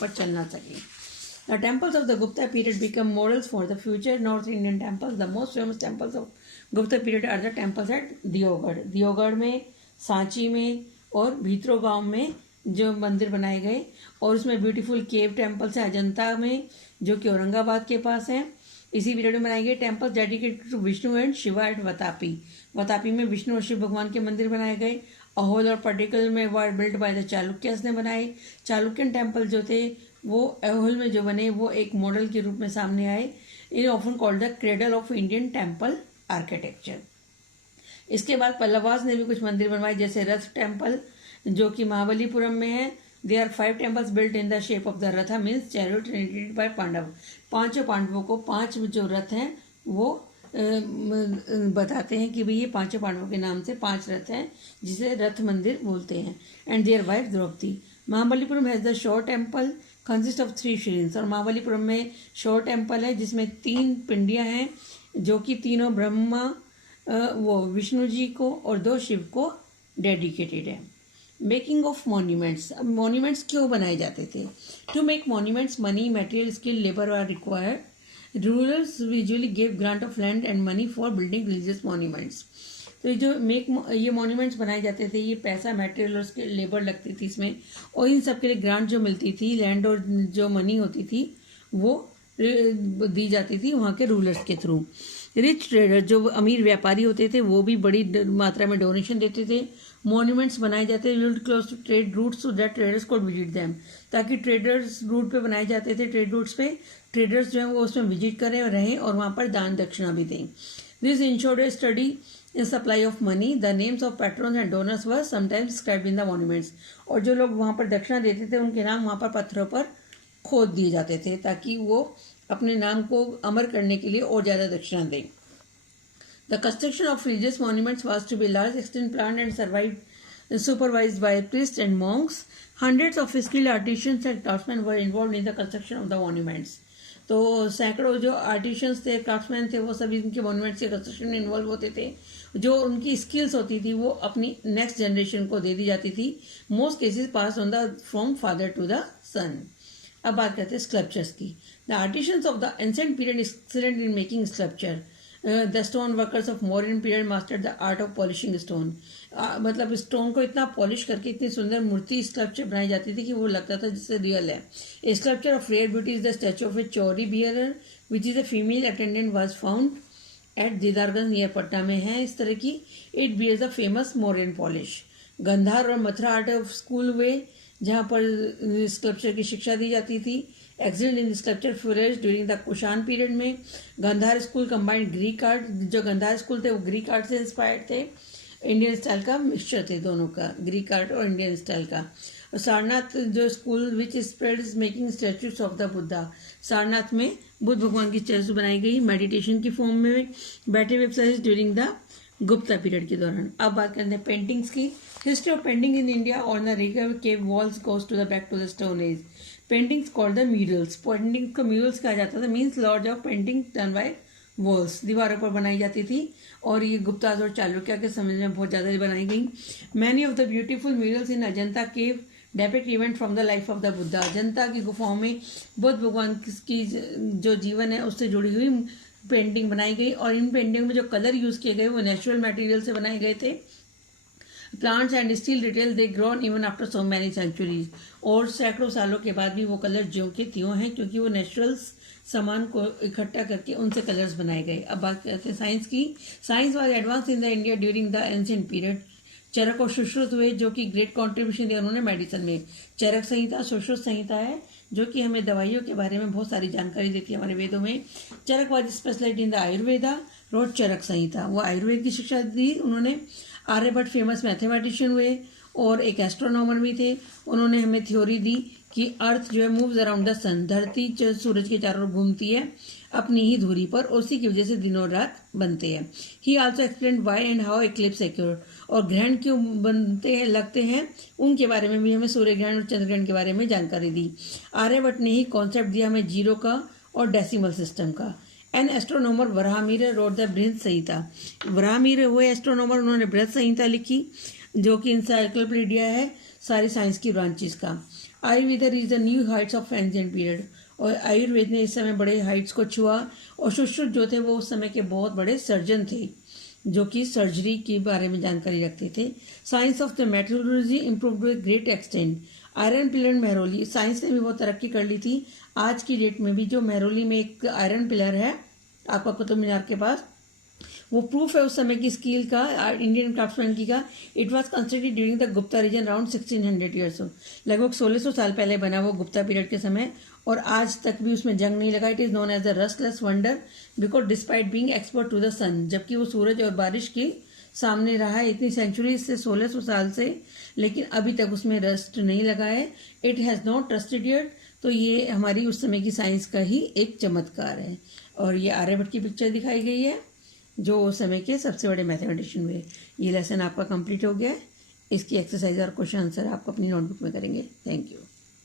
पर चलना सके। The temples of the Gupta period become models for the future North Indian temples. The most famous temples of Gupta period are the temples at Deogarh में, सांची में और भीतरो गांव में जो मंदिर बनाए गए, और उसमें ब्यूटीफुल केव टेम्पल्स हैं अजंता में जो कि औरंगाबाद के पास है। इसी पीरियड में बनाए गए temples dedicated to Vishnu and Shiva at Vatapi में विष्णु और शिव भगवान के मंदिर बनाए गए। अहोल और पटिकल में वर बिल्ट बाय द चालुक्यस ने बनाए। चालुक्यन टेम्पल जो थे वो अहोल में जो बने वो एक मॉडल के रूप में सामने आए। In often called the cradle of Indian temple architecture. इसके बाद पल्लवास ने भी कुछ मंदिर बनवाए, जैसे रथ टेम्पल जो कि महाबलीपुरम में है। There are 5 temples built in the shape of the ratha means chariot inherited by Pandava. 5 पांडवों को 5 जो रथ हैं वो बताते हैं कि भाई ये 5 पांडवों के नाम से 5 रथ हैं जिसे रथ मंदिर बोलते हैं। And their wife Draupadi. Mahabalipuram has the shore temple consist of 3 shrines. और महाबलीपुरम में शोर टेम्पल है जिसमें 3 पिंडियां हैं जो कि तीनों ब्रह्मा वो विष्णु जी को और 2 शिव को डेडिकेटेड है। Making of monuments. अब मॉन्यूमेंट्स क्यों बनाए जाते थे? To make monuments money material skill labour are required. Rulers usually give grant of land and money for building religious monuments. तो ये मॉन्यूमेंट्स बनाए जाते थे, ये पैसा मटेरियल और उसके लेबर लगती थी इसमें, और इन सब के लिए ग्रांट जो मिलती थी, लैंड और जो मनी होती थी वो दी जाती थी वहाँ के रूलर्स के थ्रू। रिच ट्रेडर जो अमीर व्यापारी होते थे वो भी बड़ी मात्रा में डोनेशन देते थे। मॉन्यूमेंट्स बनाए जाते थे close to trade routes so that traders could visit them, ताकि ट्रेडर्स रूट पे बनाए जाते थे, ट्रेड रूट्स पे ट्रेडर्स जो है वो उसमें विजिट करें और रहें और वहाँ पर दान दक्षिणा भी दें। This ensured a steady in supply of money. The names of patrons and donors were sometimes scribed in the monuments. और जो लोग वहाँ पर दक्षिणा देते थे उनके नाम वहाँ पर पत्थरों पर खोद दिए जाते थे ताकि वो अपने नाम को अमर करने के लिए और ज़्यादा दक्षिणा दें। The construction of religious monuments was to be large extent planned and supervised by priests and monks. Hundreds of skilled artisans and craftsmen were involved in the construction of the monuments. तो सैकड़ों जो artisans थे, craftsman थे, वो सभी इनके monuments के construction में इन्वॉल्व होते थे। जो उनकी स्किल्स होती थी वो अपनी नेक्स्ट जनरेशन को दे दी जाती थी। Most cases pass on the from father to the son. अब बात करते हैं स्कल्पचर्स की। The artisans of the ancient period excellent in making sculpture. The stone workers of modern period mastered the art of polishing stone. मतलब stone को इतना polish करके इतनी सुंदर मूर्ति स्कल्पचर बनाई जाती थी कि वो लगता था जैसे रियल है। A sculpture of rare beauty is the statue of a chauri bearer which is a female attendant was found at Didarganj near Patna में है इस तरह की। It bears the famous modern polish. Gandhara और मथुरा आर्ट ऑफ स्कूल वे जहाँ पर स्कल्पचर की शिक्षा दी जाती थी। Excellent in sculpture flourished during the Kushan period में। Gandhara school combined Greek art. जो गांधार स्कूल थे वो ग्रीक आर्ट से इंस्पायर्ड थे। इंडियन स्टाइल का मिक्सचर थे दोनों का, ग्रीक आर्ट और इंडियन स्टाइल का। और सारनाथ जो school which spread is making statues of the Buddha. Sarnath में बुद्ध भगवान की स्टैचू बनाई गई मेडिटेशन की फॉर्म में बैठे हुए ड्यूरिंग द गुप्ता पीरियड के दौरान। अब बात करते हैं पेंटिंग्स की। History of painting in India और the river cave walls goes to the back to the stone age. Paintings called the murals. Painting को म्यूरल्स कहा जाता था, means lord of painting done by walls, दीवारों पर बनाई जाती थी। और ये गुप्ताज और चालुक्य के समय में बहुत ज़्यादा बनाई गई। Many of the beautiful murals in Ajanta cave depict event from the life of the Buddha. Ajanta की गुफाओं में बुद्ध भगवान की जो जीवन है उससे जुड़ी हुई पेंटिंग बनाई गई। और इन पेंटिंग में जो कलर यूज किए गए वो नेचुरल मटेरियल से बनाए गए थे। Plants and still detail they grown even after so many centuries. और सैकड़ों सालों के बाद भी वो कलर ज्यों के त्यों हैं क्योंकि वो नेचुरल सामान को इकट्ठा करके उनसे कलर्स बनाए गए। अब बात करते हैं साइंस की। Science was advance in the India during the ancient period. Charak और सुश्रुत हुए जो कि ग्रेट कॉन्ट्रीब्यूशन दिया उन्होंने मेडिसिन में। चरक संहिता सुश्रुत संहिता है जो कि हमें दवाइयों के बारे में बहुत सारी जानकारी देती है हमारे वेदों में। Charak was specialised in the Ayurveda, wrote Charak Samhita. वो आयुर्वेद की शिक्षा दी उन्होंने। आर्यभट्ट फेमस मैथमेटिशियन हुए और एक एस्ट्रोनॉमर भी थे। उन्होंने हमें थ्योरी दी कि अर्थ जो है मूव्स अराउंड द सन, धरती जो सूरज के चारों ओर घूमती है अपनी ही धुरी पर, उसी की वजह से दिन और रात बनते हैं। ही also explain why and how eclipse accrue. और ग्रहण क्यों बनते हैं लगते हैं उनके बारे में भी हमें सूर्य ग्रहण और चंद्र ग्रहण के बारे में जानकारी दी। आर्यभट्ट ने ही कॉन्सेप्ट दिया हमें जीरो का और डेसिमल सिस्टम का। An astronomer Varahamihira wrote the Brihat Samhita. Varahamihira हुए एस्ट्रोनॉमर, उन्होंने बृहद संहिता लिखी जो कि इंसाइक्लोपीडिया है सारी साइंस की ब्रांचेस का। Ayurveda reach the new Heights of ancient period, और आयुर्वेद ने इस समय बड़े हाइट्स को छुआ, और सुश्रुत जो थे वो उस समय के बहुत बड़े सर्जन थे जो कि सर्जरी के बारे में जानकारी रखते थे। Science of the metallurgy improve to a great extent. Iron pillar Mehrauli, science ने भी बहुत तरक्की कर ली थी। आज की डेट में भी जो मेहरौली में एक आयरन पिलर है आपका कुतुब मीनार के पास, वो प्रूफ है उस समय की स्किल का, इंडियन क्राफ्ट्समैन की का। It was constructed during the Gupta region around 1600 years, लगभग 1600 साल पहले बना वो गुप्ता पीरियड के समय, और आज तक भी उसमें जंग नहीं लगा। It is known as the rustless wonder because despite being exposed to the sun, जबकि वो सूरज और बारिश के सामने रहा है इतनी सेंचुरी से, 1600 साल से, लेकिन अभी तक उसमें रस्ट नहीं लगा है। It has not rusted yet. तो ये हमारी उस समय की साइंस का ही एक चमत्कार है। और ये आर्यभट्ट की पिक्चर दिखाई गई है जो उस समय के सबसे बड़े मैथमेटिशियन हुए। ये लेसन आपका कंप्लीट हो गया है। इसकी एक्सरसाइज और क्वेश्चन आंसर आप अपनी नोटबुक में करेंगे। Thank you.